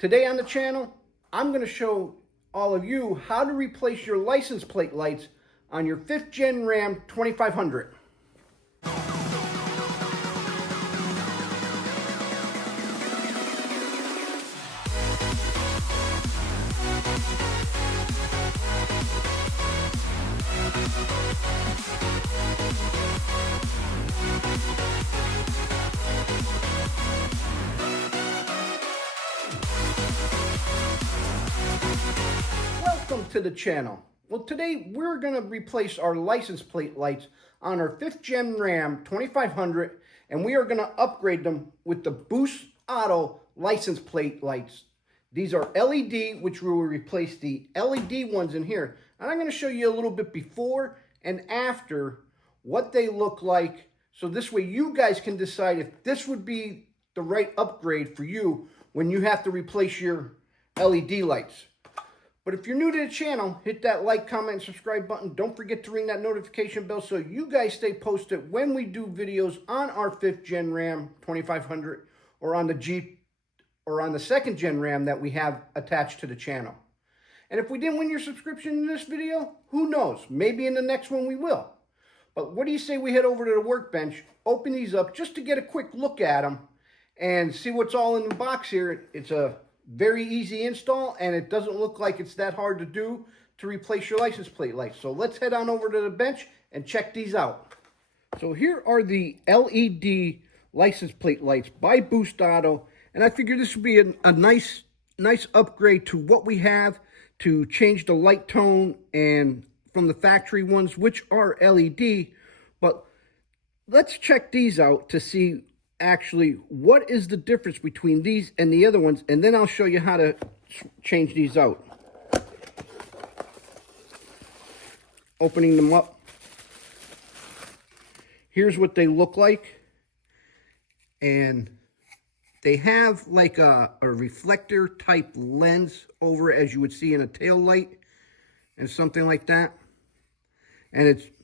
Today on the channel, I'm going to show all of you how to replace your license plate lights on your 5th Gen Ram 2500. Welcome to the channel. Well, today we're going to replace our license plate lights on our 5th Gen Ram 2500, and we are going to upgrade them with the Boost Auto license plate lights. These are LED, which we will replace the LED ones in here. And I'm going to show you a little bit before and after what they look like, so this way you guys can decide if this would be the right upgrade for you when you have to replace your LED lights. But if you're new to the channel, hit that like, comment, and subscribe button. Don't forget to ring that notification bell so you guys stay posted when we do videos on our 5th Gen Ram 2500 or on the Jeep or on the 2nd Gen Ram that we have attached to the channel. And if we didn't win your subscription in this video, who knows? Maybe in the next one we will. But what do you say we head over to the workbench, open these up just to get a quick look at them and see what's all in the box here. It's a very easy install, and it doesn't look like it's that hard to do to replace your license plate lights. So let's head on over to the bench and check these out. So here are the LED license plate lights by Boost Auto, and I figured this would be a nice upgrade to what we have to change the light tone and from the factory ones, which are LED. But let's check these out to see actually what is the difference between these and the other ones, and then I'll show you how to change these out. Opening them up, here's what they look like, and they have like a reflector type lens over it, as you would see in a tail light and something like that. And it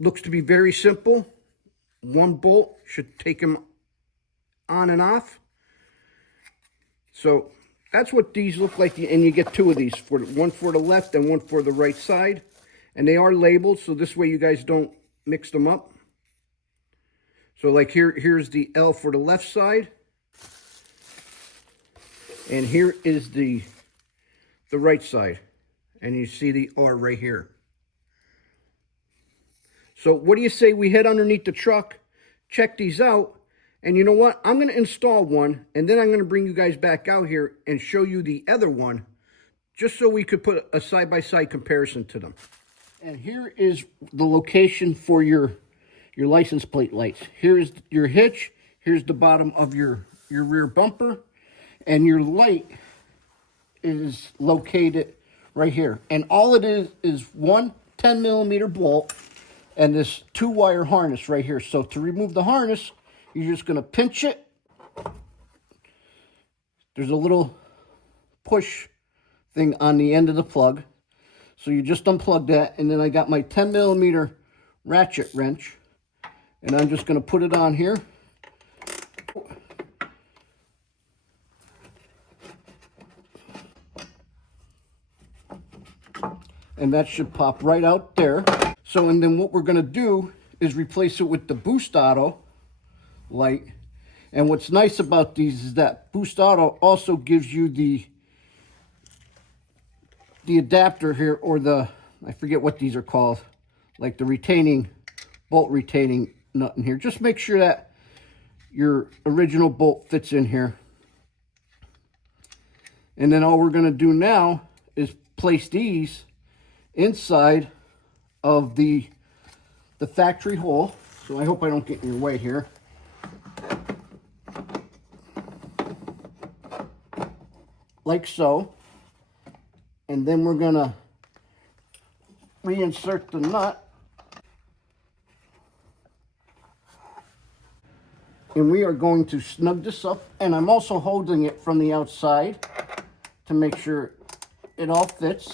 looks to be very simple. One bolt should take them on and off. So that's what these look like, and you get two of these, one for the left and one for the right side, and they are labeled so this way you guys don't mix them up. So like here's the L for the left side, and here is the right side, and you see the R right here. So what do you say we head underneath the truck, check these out? And you know what? I'm going to install one, and then I'm going to bring you guys back out here and show you the other one, just so we could put a side-by-side comparison to them. And here is the location for your license plate lights. Here's your hitch. Here's the bottom of your rear bumper. And your light is located right here. And all it is one 10mm bolt and this 2-wire harness right here. So to remove the harness, you're just going to pinch it. There's a little push thing on the end of the plug. So you just unplug that. And then I got my 10mm ratchet wrench. And I'm just going to put it on here. And that should pop right out there. So, and then what we're going to do is replace it with the Boost Auto light. And what's nice about these is that Boost Auto also gives you the adapter here, or the, I forget what these are called, like the retaining, bolt retaining nut in here. Just make sure that your original bolt fits in here. And then all we're going to do now is place these inside of the factory hole. So I hope I don't get in your way here. Like so. And then we're going to reinsert the nut. And we are going to snug this up. And I'm also holding it from the outside to make sure it all fits.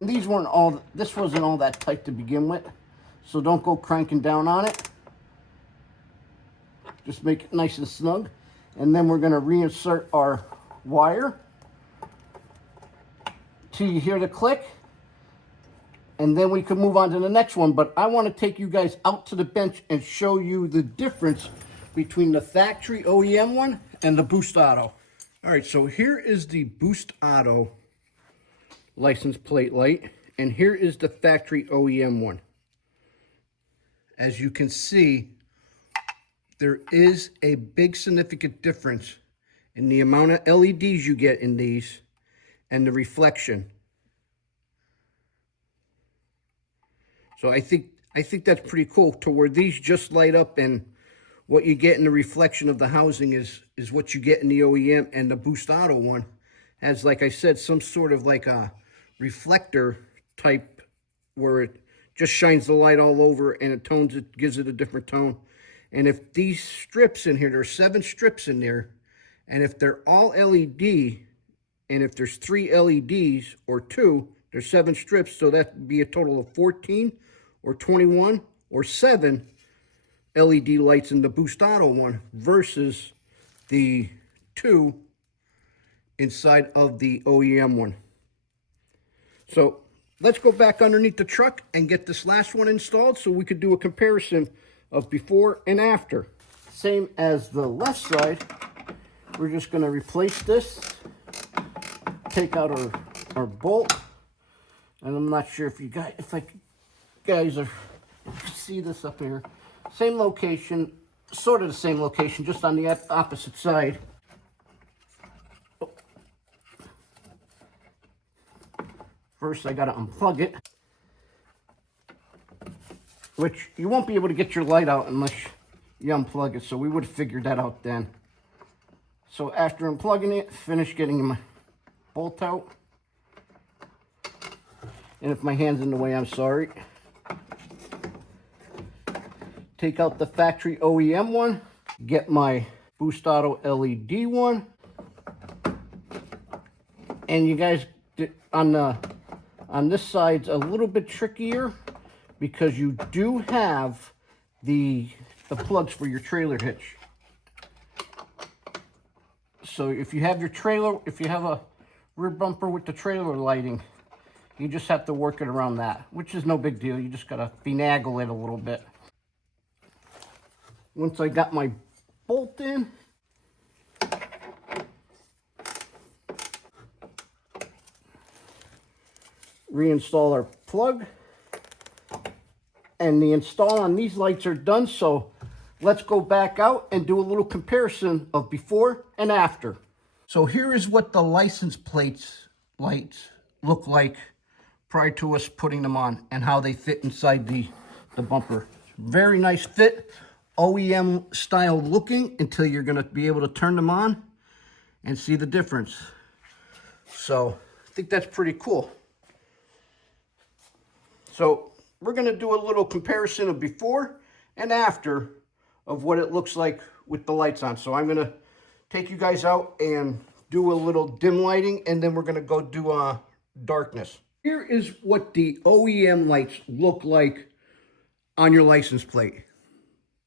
These weren't all, this wasn't all that tight to begin with. So don't go cranking down on it. Just make it nice and snug. And then we're going to reinsert our wire till you hear the click. And then we can move on to the next one. But I want to take you guys out to the bench and show you the difference between the factory OEM one and the Boost Auto. All right, so here is the Boost Auto license plate light, and here is the factory OEM one. As you can see, there is a big significant difference in the amount of LEDs you get in these and the reflection. So I think that's pretty cool, to where these just light up, and what you get in the reflection of the housing is what you get in the OEM. And the Boost Auto one has, like I said, some sort of like a reflector type where it just shines the light all over, and it tones it, gives it a different tone. And if these strips in here, there's 7 strips in there, and if they're all LED, and if there's 3 LEDs or 2, there's 7 strips, so that'd be a total of 14 or 21 or 7 LED lights in the Boost Auto one versus the 2 inside of the OEM one. So let's go back underneath the truck and get this last one installed so we could do a comparison of before and after. Same as the left side, we're just going to replace this, take out our bolt, and I'm not sure if you guys, are see this up here. Same location, sort of the same location, just on the opposite side. First, I gotta unplug it, which you won't be able to get your light out unless you unplug it, so we would have figured that out then. So after unplugging it, finish getting my bolt out. And if my hand's in the way, I'm sorry. Take out the factory OEM one, get my Boost Auto LED one. And you guys, on this side's a little bit trickier because you do have the plugs for your trailer hitch. So if you have your trailer, if you have a rear bumper with the trailer lighting, you just have to work it around that, which is no big deal. You just gotta finagle it a little bit. Once I got my bolt in, reinstall our plug, and the install on these lights are done. So let's go back out and do a little comparison of before and after. So here is what the license plates lights look like prior to us putting them on, and how they fit inside the bumper. Very nice fit, OEM style looking, until you're gonna be able to turn them on and see the difference. So I think that's pretty cool. So we're gonna do a little comparison of before and after of what it looks like with the lights on. So I'm gonna take you guys out and do a little dim lighting, and then we're gonna go do darkness. Here is what the OEM lights look like on your license plate.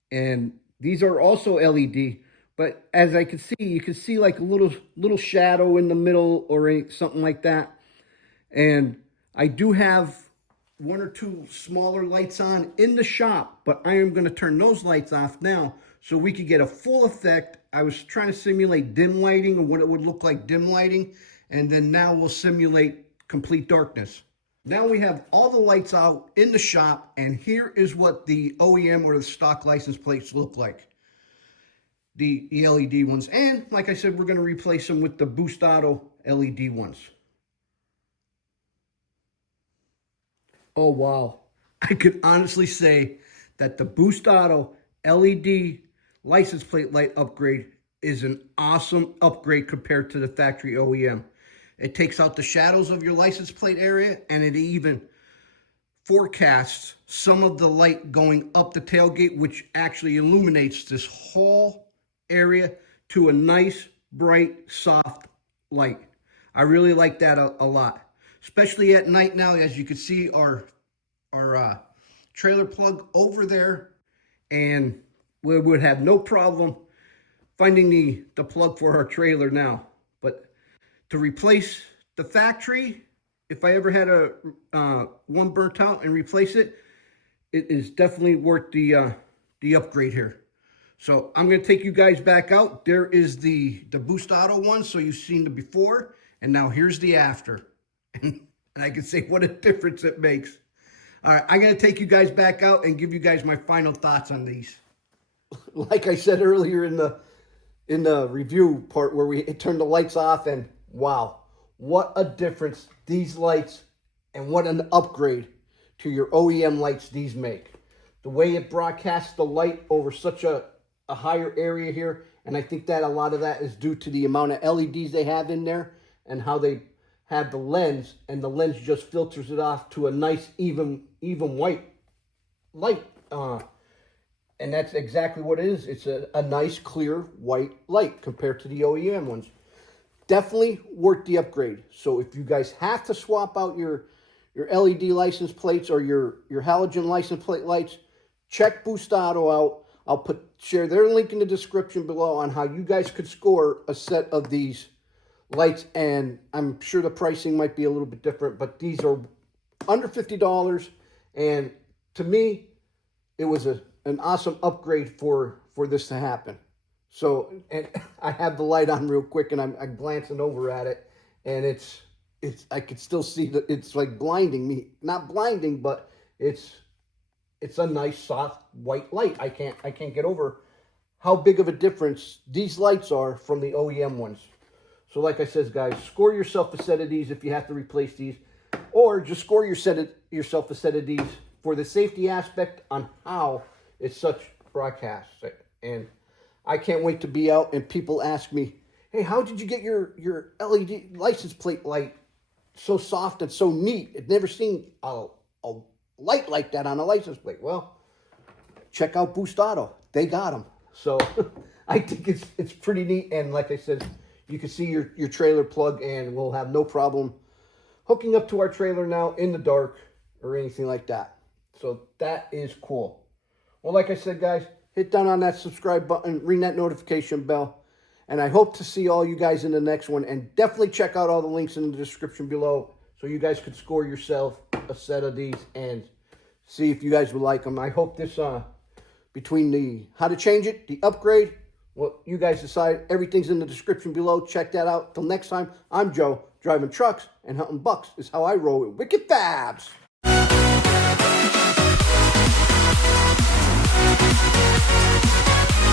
And these are also LED, but as I can see, you can see like a little shadow in the middle or something like that. And I do have 1 or 2 smaller lights on in the shop, but I am going to turn those lights off now so we could get a full effect. I was trying to simulate dim lighting and what it would look like dim lighting, and then now we'll simulate complete darkness. Now we have all the lights out in the shop, and here is what the OEM or the stock license plates look like. The LED ones, and like I said, we're going to replace them with the Boost Auto LED ones. Oh wow, I could honestly say that the Boost Auto LED license plate light upgrade is an awesome upgrade compared to the factory OEM. It takes out the shadows of your license plate area, and it even forecasts some of the light going up the tailgate, which actually illuminates this whole area to a nice, bright, soft light. I really like that a lot, especially at night now. As you can see, our trailer plug over there, and we would have no problem finding the plug for our trailer now. But to replace the factory, if I ever had a one burnt out and replace it, it is definitely worth the upgrade here. So I'm going to take you guys back out. There is the Boost Auto one, so you've seen the before, and now here's the after. And I can say what a difference it makes. All right, I'm going to take you guys back out and give you guys my final thoughts on these. Like I said earlier in the review part where we turned the lights off, and wow, what a difference these lights and what an upgrade to your OEM lights these make. The way it broadcasts the light over such a higher area here, and I think that a lot of that is due to the amount of LEDs they have in there and how they have the lens, and the lens just filters it off to a nice even white light. And that's exactly what it is. It's a nice clear white light compared to the OEM ones. Definitely worth the upgrade. So if you guys have to swap out your LED license plates or your halogen license plate lights, check Boost Auto out. I'll share their link in the description below on how you guys could score a set of these lights, and I'm sure the pricing might be a little bit different, but these are under $50, and to me, it was an awesome upgrade for this to happen. So, and I have the light on real quick, and I'm glancing over at it, and it's I could still see that it's like blinding me. Not blinding, but it's a nice soft white light. I can't get over how big of a difference these lights are from the OEM ones. So like I said, guys, score yourself a set of these if you have to replace these, or just score yourself a set of these for the safety aspect on how it's such broadcast. And I can't wait to be out and people ask me, hey, how did you get your LED license plate light so soft and so neat? I've never seen a light like that on a license plate. Well, check out Boost Auto. They got them. So I think it's pretty neat. And like I said, you can see your trailer plug, and we'll have no problem hooking up to our trailer now in the dark or anything like that. So that is cool. Well, like I said, guys, hit down on that subscribe button, ring that notification bell, and I hope to see all you guys in the next one. And definitely check out all the links in the description below so you guys could score yourself a set of these and see if you guys would like them. I hope this, between the how to change it, the upgrade, well, you guys decide. Everything's in the description below. Check that out. Till next time, I'm Joe, driving trucks and hunting bucks is how I roll with Wicked Fabz.